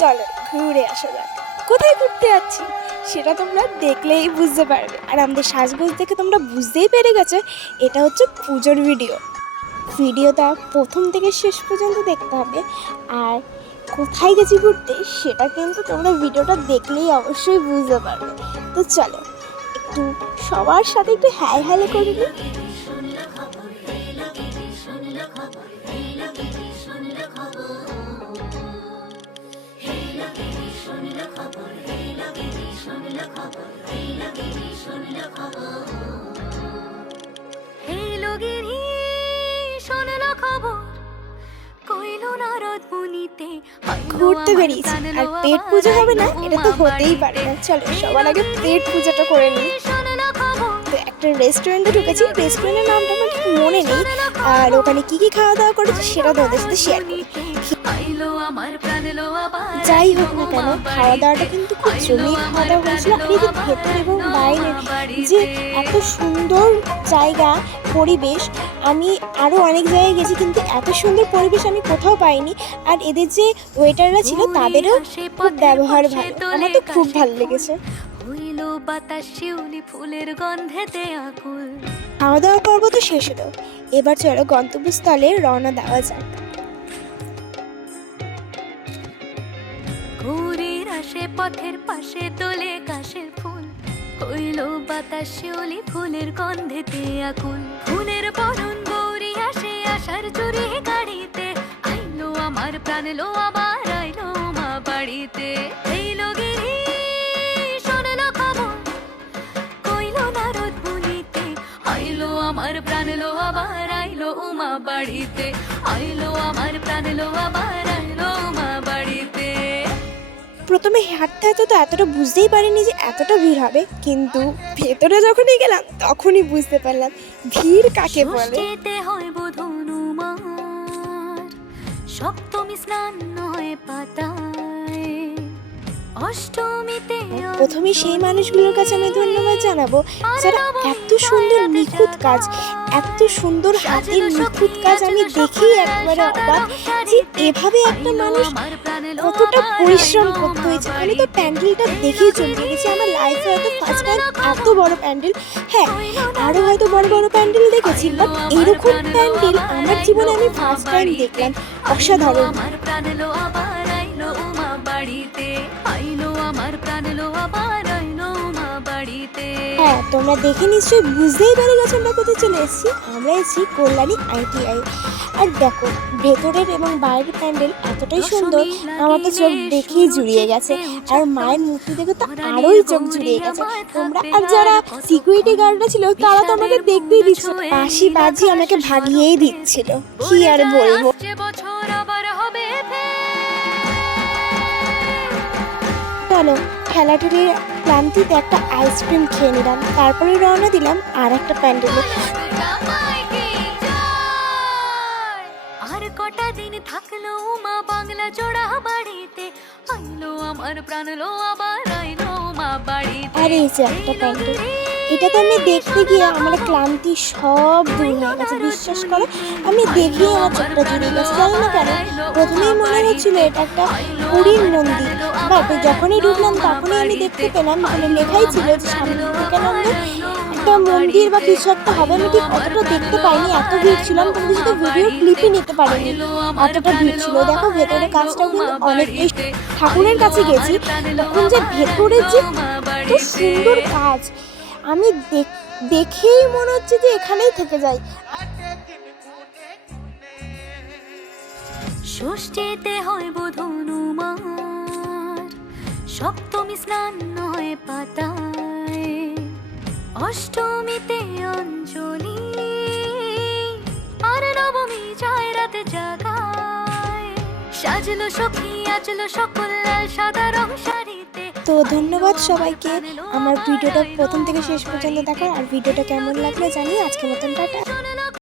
চলো ঘুরে আসা যাক। কোথায় ঘুরতে যাচ্ছি সেটা তোমরা দেখলেই বুঝতে পারবে। আর আমাদের সাজগোজ দেখে তোমরা বুঝতেই পেরে গেছো এটা হচ্ছে পুজোর ভিডিও। ভিডিওটা প্রথম থেকে শেষ পর্যন্ত দেখতে হবে। আর কোথায় গেছি ঘুরতে সেটা কিন্তু তোমরা ভিডিওটা দেখলেই অবশ্যই বুঝতে পারবে। তো চলো একটু সবার সাথে একটু হাই হ্যালো করে নিই। ঘুরতে বেরিয়েছি আর পেট পুজো হবে না এটা তো হতেই পারে না। চলো সবার আগে পেট পুজোটা করে নিই। তো একটা রেস্টুরেন্টে ঢুকেছি, রেস্টুরেন্টের নামটা আমার ঠিক মনে নেই। আর ওখানে কি কি খাওয়া দাওয়া করেছি সেটা তোমাদের সাথে শেয়ার করি। যাই হোক না কেন খাওয়া দাওয়াটা কিন্তু খুব জমিয়ে খাওয়া দাওয়া হয়েছিল। আর এই যে ভেতর এবং বাইরে যে এত সুন্দর জায়গা পরিবেশ, আমি আরও অনেক জায়গায় গেছি কিন্তু এত সুন্দর পরিবেশ আমি কোথাও পাইনি। আর এদের যে ওয়েটাররা ছিল তাদেরও খুব ব্যবহার ভালো, আমার তো খুব ভালো লেগেছে। খাওয়া দাওয়া পর্ব তো শেষ হলো, এবার চলো গন্তব্যস্থলে রওনা দেওয়া যাক। পথের পাশে তোলে কাশের ফুল, হইল বাতাস শিউলি ফুলের গন্ধেতে আকুল। ফুলের বরণ গৌরী আসে আশার চুরি গাড়িতে, আইলো আমার প্রাণ লো আবার আইলো মা বাড়িতে। এইলো গিরি শোনলো খবর, কইলো নারদ মুনিতে, আইলো আমার প্রাণ লো আবার আইলো উমা বাড়িতে, আইলো আমার প্রাণ লো আবার আইলো উমা বাড়িতে। প্রথমে হাঁটতে হাঁটতে তো এতটা বুঝতেই পারিনি যে এতটা ভিড় হবে, কিন্তু ভেতরে যখনই গেলাম তখনই বুঝতে পারলাম ভিড় কাকে বলে। সপ্তমী স্নান হয় পাতায়, অষ্টমীতে প্রথমে সেই মানুষগুলোর কাছে আমি ধন্যবাদ জানাবো যারা এত সুন্দর নিখুঁত কাজ, এত সুন্দর হাতের নিখুঁত কাজ আমি দেখেই একবারে অবাক যে এভাবে একটা মানুষ কতটা পরিশ্রম করতে হয়েছে। আমি তো প্যান্ডেলটা দেখেই চমকে গেছি, আমার লাইফে হয়তো ফার্স্ট টাইম এত বড় প্যান্ডেল। হ্যাঁ আরও হয়তো বড় বড় প্যান্ডেল দেখেছি, বাট এরকম প্যান্ডেল আমার জীবনে আমি ফার্স্ট টাইম দেখলাম। অসাধারণ। হ্যাঁ তোমরা দেখে নিশ্চয়ই বুঝতেই পেরে গেছো আমরা কোথায় চলে এসেছি। আমরা এসেছি কল্যাণী ITI। আর দেখো ভেতরের এবং বাইরের প্যান্ডেল এতটাই সুন্দর, আমার তো চোখ দেখেই জুড়িয়ে গেছে। আর মায়ের মূর্তি দেখে তো আরোই চোখ জুড়িয়ে গেছে। তোমরা আর যারা সিকিউরিটি গার্ডরা ছিল তারা তো আমাকে দেখতেই দিচ্ছিল, বাঁশি বাজি আমাকে ভাগিয়েই দিচ্ছিল, কি আর বলবো। চলো খেলাধুলির ক্লান্তিতে একটা আইসক্রিম খেয়ে নিলাম, তারপরে রওনা দিলাম আর একটা প্যান্ডেলে। আর কটা দিন থাকলো মা বাংলা জোড়া বাড়িতে, আইলো আমার প্রাণ লো আবার আইলো মা বাড়িতে। আর এই যে একটা প্যান্ডেল, এটাতে আমি দেখতে গিয়ে আমার ক্লান্তি সব দূর হয়ে গেছে। বিশ্বাস করো আমি দেখেই আমার চোখটা জুড়িয়ে গেছে। জানি না কেন প্রথমেই মনে হচ্ছিল এটা একটা পুরীর মন্দির, বাট যখনই ঢুকলাম তখনই আমি দেখতে পেলাম মানে লেখাই ছিল যে সামনে থেকে নামলে একটা মন্দির বা কিছু একটা হবে। আমি ঠিক অতটা দেখতে পাইনি, এত ভিড় ছিল আমি তোমাদের সাথে ভিডিও ক্লিপই নিতে পারিনি, এতটা ভিড় ছিল। দেখো ভেতরের কাজটাও কিন্তু অনেক বেশি। ঠাকুরের কাছে গেছি তখন যে ভেতরের যে এত সুন্দর কাজ আমি দেখেই মনে হচ্ছে যে এখানেই থেকে যাই। ষষ্ঠীতে হয় বধূনুমার, সপ্তমী স্নান হয় পাতায়, অষ্টমীতে অঞ্জলি, আর নবমী যায় রাতে জাগায়। সাজলো সখী আজলো সকল লাল সাদা রং শাড়িতে। তো ধন্যবাদ সবাইকে আমার ভিডিওটা প্রথম থেকে শেষ পর্যন্ত দেখার। আর ভিডিওটা কেমন লাগলো জানিয়ে আজকের মতন টাটা।